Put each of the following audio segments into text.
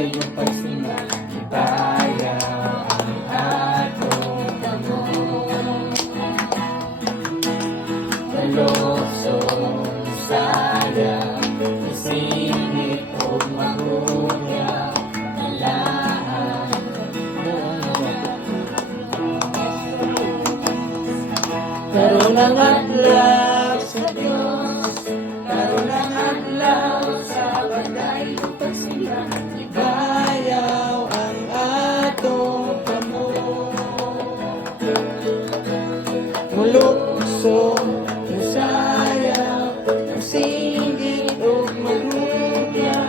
iyong pagsimba, ibayaw ang atong damo. Dalosong saya, isingit o magugya, talaan karon ang adlaw sa Diyos, karon ang adlaw sa pagdayo pagsimba, ibayaw ang atong damo. Mulukso sayaw, singgit o magugya,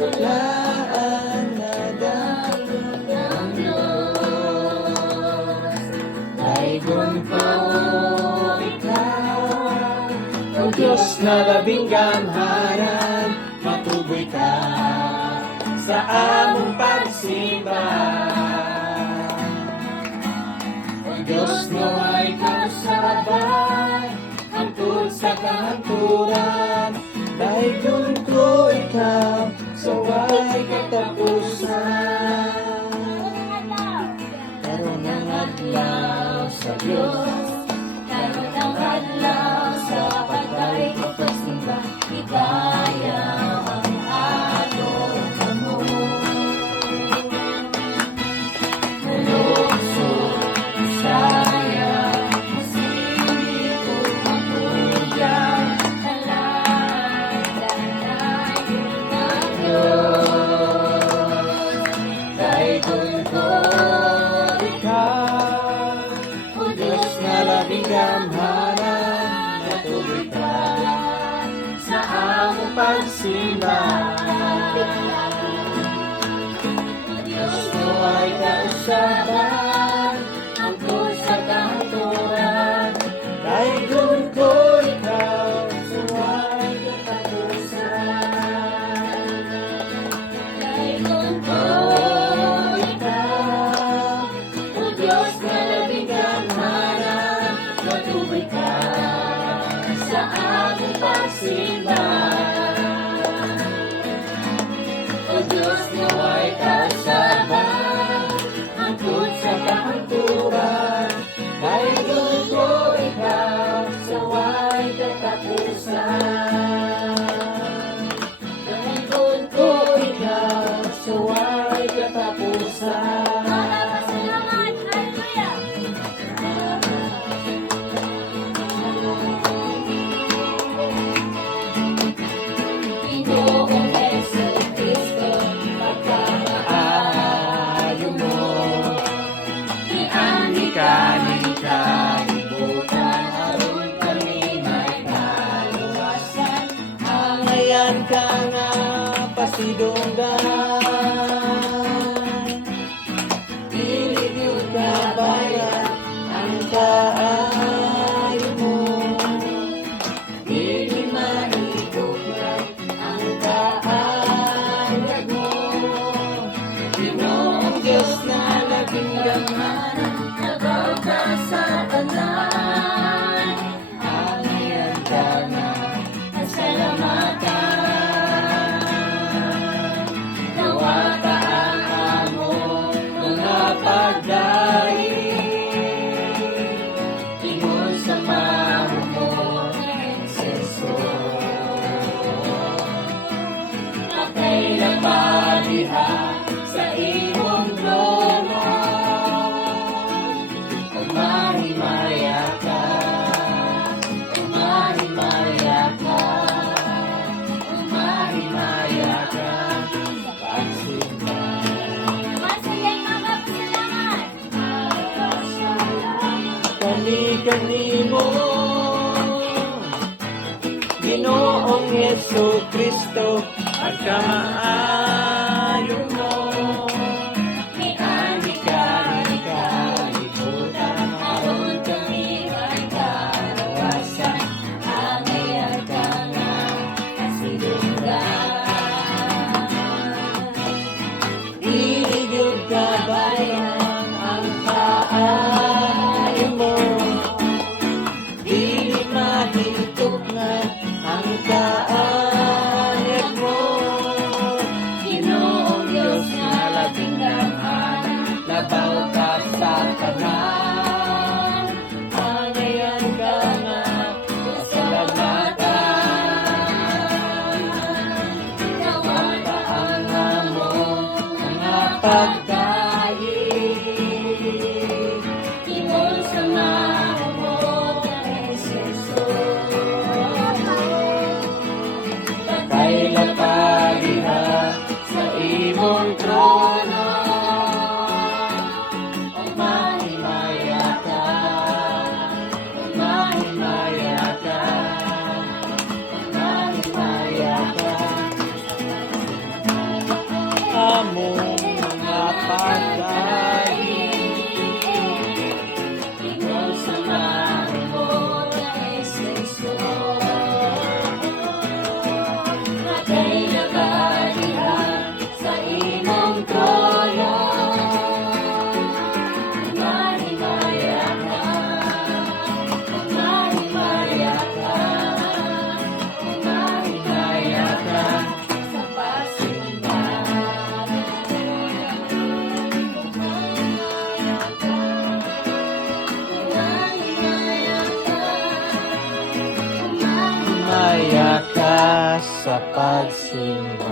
talaan na dayon ng Diyos. Daigon ko ikaw, o Diyos na labing gamhanan, matuboy ka sa among pagsimba. O Diyos na ay kausaban, hangtod sa kahanturan, daigon ko ikaw, sa way katapusan. Karon ang adlaw sa Diyos, karon ang adlaw sa pagdayo pagsimba, ibayaw ang atong damo. Mulukso saya, isingit o magugya, talaan ng Diyos. Daigon ko ikaw, o Diyos na labing gamhanan, matuloy ka sa among pagsimba. O Diyos na ay kausaban, hangtod sa kahanturan, daigon ko ikaw, sa way katapusan. Daigon ko ikaw, o Diyos na labing gamhanan, matuloy ka sa among pagsimba. O Diyos na ay kausaban, hangtod sa kahanturan, daigon ko ikaw, sa way katapusan. Daigon ko ikaw, sa way katapusan. Salamat! Hallelujah! Pinoong Jesucristo, pagkamaayo mo, iani ka ibutan, aron kami may kaluwasan. Angayan ka nga pasidunggan, dili yun kabayan ang kaayo mo, dili maigugnan ang kaayag mo. Pinoong Diyos na labing gamhanan, Nagaw ka sa tanan, angayan ka nga pasalamatan. nawata ang among mga pagdaig, ingon sa maho mo, Jesus. Akay napadiha sa imong trono, umahimaya ka, umahimaya ka, umahimaya ka sa pagsimba. Masayang mga pasalamat! Kani-kanimo, Ginoong Jesucristo, pagkamaayo mo, iani ka ibutan, aron kami may kaluwasan. Angayan ka nga kasidunggan, dili gyud kabayan ang kaayo mo, dili mahitok na ang kaayag mo. sa pagsimba.